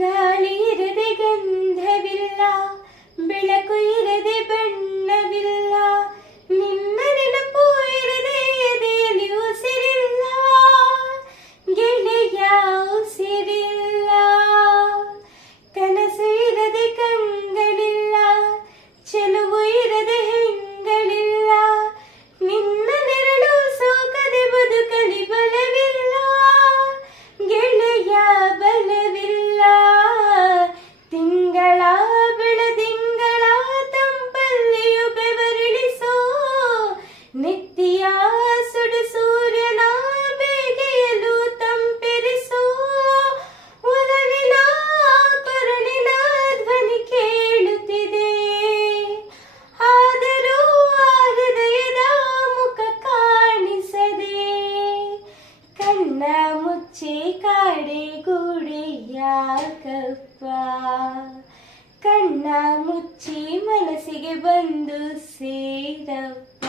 ಗಾಳಿ ಇರದೆ ಗಂಧವಿಲ್ಲ, ಬೆಳಕು ಇರದೆ ಬಣ್ಣವಿಲ್ಲ, ನಿನ್ನ ನೆನಪು ಇರದೆ ಎದೆಯಲ್ಲಿ ಉಸಿರಿಲ್ಲ, ಗೆಳೆಯ ಉಸಿರಿಲ್ಲ. ಕನಸು ಇರದೆ ಕಂಗಳಿಲ್ಲ, ಚೆಲುವು ಇರದೆ ಹೆಂಗಳಿಲ್ಲ, ನಿನ್ನ ನೆರಳು ಸೋಕದೆ ಬದುಕಲಿ ಬಲವಿಲ್ಲ, ಗೆಳೆಯ ಬಲವಿಲ್ಲ. ತಿಂಗಳ ಬೆಳದಿಂಗಳ ತಂಪಲ್ಲಿಯು ಬೆವರಿಳಿಸೋ, ನೆತ್ತಿಯ ಸುಡು ಸೂರ್ಯನ ಬೇಗೆಯಲು ತಂಪೆರಿಸೋ, ಒಲವಿನ ಕೊರಳಿನ ಧ್ವನಿ ಕೇಳುತ್ತಿದೆ, ಆದರೂ ಆ ಹೃದಯದ ಮುಖ ಕಾಣಿಸದೆ. ಕಣ್ಣ ಮುಚ್ಚಿ ಕಾಡೆ ಗೂಡೆ ಯಾಕಪ್ಪ, ಕಣ್ಣ ಮುಚ್ಚಿ ಮನಸ್ಸಿಗೆ ಬಂದು ಸೇರಪ್ಪ.